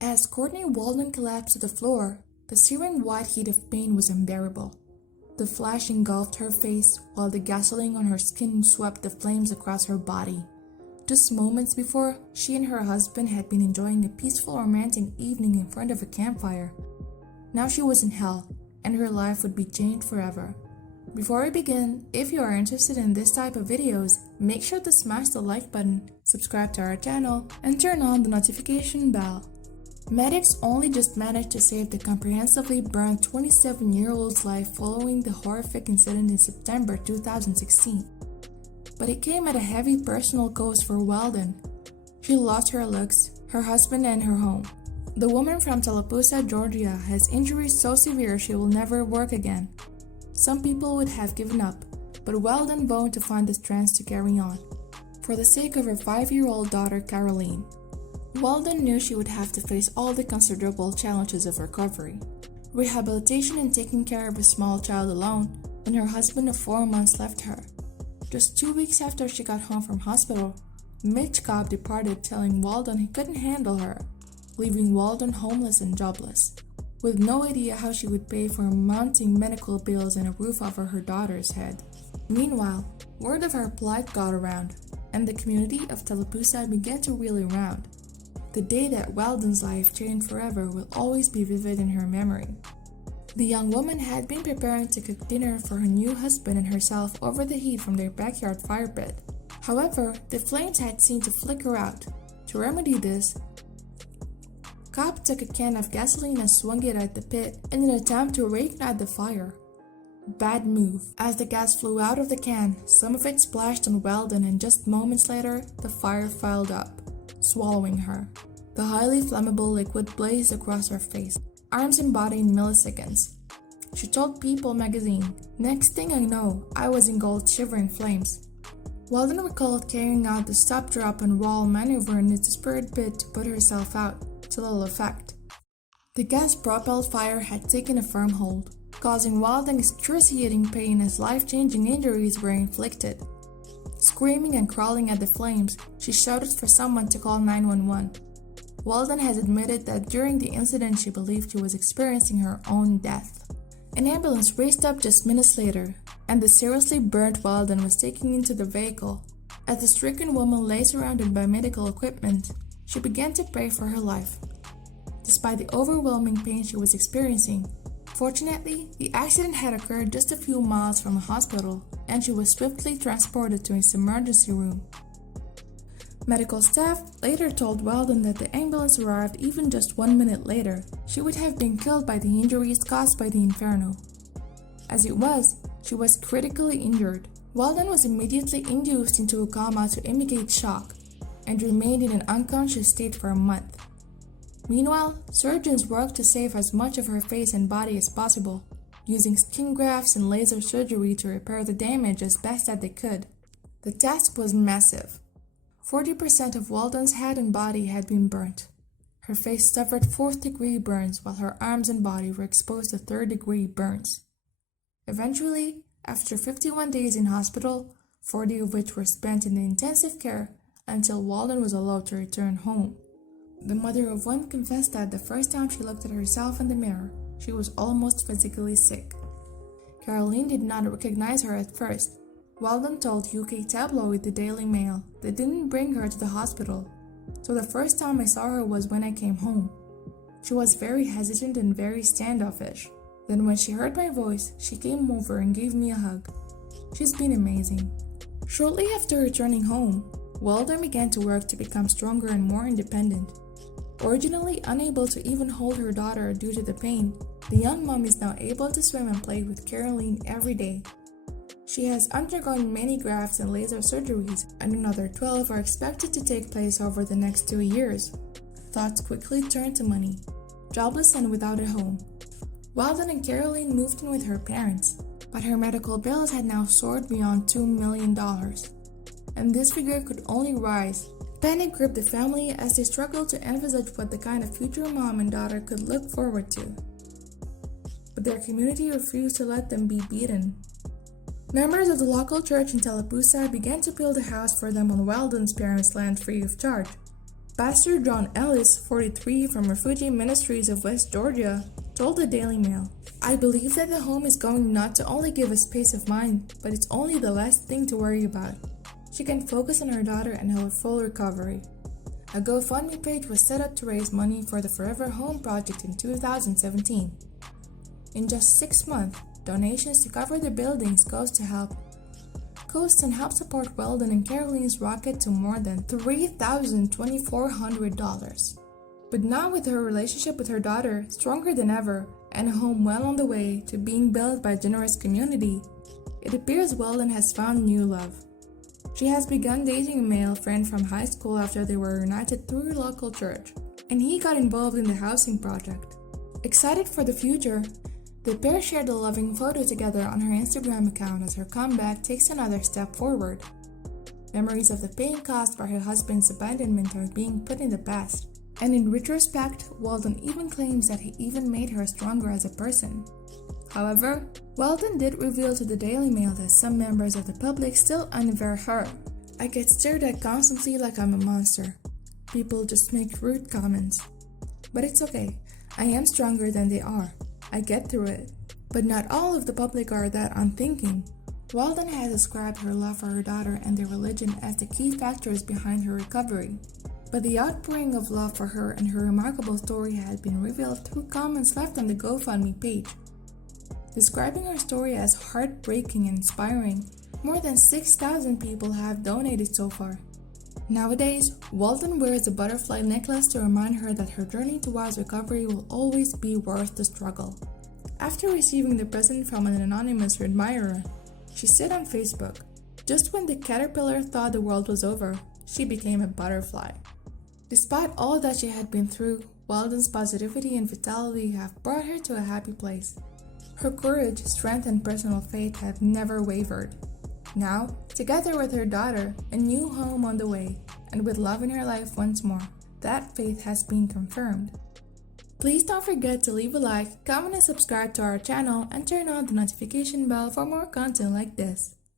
As Courtney Waldon collapsed to the floor, the searing white heat of pain was unbearable. The flash engulfed her face while the gasoline on her skin swept the flames across her body. Just moments before, she and her husband had been enjoying a peaceful romantic evening in front of a campfire. Now she was in hell, and her life would be changed forever. Before we begin, if you are interested in this type of videos, make sure to smash the like button, subscribe to our channel, and turn on the notification bell. Medics only just managed to save the comprehensively burned 27-year-old's life following the horrific incident in September 2016. But it came at a heavy personal cost for Waldon. She lost her looks, her husband, and her home. The woman from Tallapoosa, Georgia, has injuries so severe she will never work again. Some people would have given up, but Waldon vowed to find the strength to carry on, for the sake of her 5-year-old daughter, Caroline. Waldon knew she would have to face all the considerable challenges of recovery, rehabilitation and taking care of a small child alone when her husband of 4 months left her. Just 2 weeks after she got home from hospital, Mitch Cobb departed, telling Waldon he couldn't handle her, leaving Waldon homeless and jobless, with no idea how she would pay for mounting medical bills and a roof over her daughter's head. Meanwhile, word of her plight got around, and the community of Tallapoosa began to rally around. The day that Waldon's life changed forever will always be vivid in her memory. The young woman had been preparing to cook dinner for her new husband and herself over the heat from their backyard fire pit. However, the flames had seemed to flicker out. To remedy this, Cobb took a can of gasoline and swung it at the pit in an attempt to reignite the fire. Bad move. As the gas flew out of the can, some of it splashed on Waldon, and just moments later, the fire filed up, swallowing her. The highly flammable liquid blazed across her face, arms and body in milliseconds. She told People magazine, "Next thing I know, I was engulfed, shivering flames." Waldon recalled carrying out the stop, drop, and roll maneuver in a desperate bid to put herself out, to little effect. The gas-propelled fire had taken a firm hold, causing Waldon excruciating pain as life-changing injuries were inflicted. Screaming and crawling at the flames, she shouted for someone to call 911. Waldon has admitted that during the incident she believed she was experiencing her own death. An ambulance raced up just minutes later, and the seriously burnt Waldon was taken into the vehicle. As the stricken woman lay surrounded by medical equipment, she began to pray for her life. Despite the overwhelming pain she was experiencing, fortunately, the accident had occurred just a few miles from a hospital, and she was swiftly transported to its emergency room. Medical staff later told Waldon that the ambulance arrived even just 1 minute later. She would have been killed by the injuries caused by the inferno. As it was, she was critically injured. Waldon was immediately induced into a coma to mitigate shock, and remained in an unconscious state for a month. Meanwhile, surgeons worked to save as much of her face and body as possible, using skin grafts and laser surgery to repair the damage as best that they could. The task was massive. 40% of Waldon's head and body had been burnt. Her face suffered 4th-degree burns, while her arms and body were exposed to 3rd-degree burns. Eventually, after 51 days in hospital, 40 of which were spent in the intensive care, until Waldon was allowed to return home. The mother of one confessed that the first time she looked at herself in the mirror, she was almost physically sick. Caroline did not recognize her at first. Waldon told UK tabloid The Daily Mail they didn't bring her to the hospital, so the first time I saw her was when I came home. She was very hesitant and very standoffish. Then when she heard my voice, she came over and gave me a hug. She's been amazing. Shortly after returning home, Waldon began to work to become stronger and more independent. Originally unable to even hold her daughter due to the pain, the young mom is now able to swim and play with Caroline every day. She has undergone many grafts and laser surgeries, and another 12 are expected to take place over the next 2 years. Thoughts quickly turned to money. Jobless and without a home, Waldon and Caroline moved in with her parents, but her medical bills had now soared beyond $2 million, and this figure could only rise. Panic gripped the family as they struggled to envisage what the kind of future mom and daughter could look forward to. But their community refused to let them be beaten. Members of the local church in Tallapoosa began to build a house for them on Waldon's parents' land free of charge. Pastor John Ellis, 43, from Refugee Ministries of West Georgia, told the Daily Mail, "I believe that the home is going not to only give us peace of mind, but it's only the last thing to worry about. She can focus on her daughter and her full recovery." A GoFundMe page was set up to raise money for the Forever Home project in 2017. In just 6 months, donations to cover the buildings cost and help support Weldon and Caroline's rocket to more than $3,200. But now, with her relationship with her daughter stronger than ever and a home well on the way to being built by a generous community, it appears Weldon has found new love. She has begun dating a male friend from high school after they were united through a local church, and he got involved in the housing project. Excited for the future, the pair shared a loving photo together on her Instagram account as her comeback takes another step forward. Memories of the pain caused by her husband's abandonment are being put in the past, and in retrospect, Waldon even claims that he even made her stronger as a person. However, Waldon did reveal to the Daily Mail that some members of the public still unaware her. "I get stared at constantly like I'm a monster. People just make rude comments. But it's okay. I am stronger than they are. I get through it." But not all of the public are that unthinking. Waldon has described her love for her daughter and their religion as the key factors behind her recovery. But the outpouring of love for her and her remarkable story had been revealed through comments left on the GoFundMe page. Describing her story as heartbreaking and inspiring, more than 6,000 people have donated so far. Nowadays, Waldon wears a butterfly necklace to remind her that her journey towards recovery will always be worth the struggle. After receiving the present from an anonymous admirer, she said on Facebook, "Just when the caterpillar thought the world was over, she became a butterfly." Despite all that she had been through, Waldon's positivity and vitality have brought her to a happy place. Her courage, strength, and personal faith have never wavered. Now, together with her daughter, a new home on the way, and with love in her life once more, that faith has been confirmed. Please don't forget to leave a like, comment, and subscribe to our channel, and turn on the notification bell for more content like this.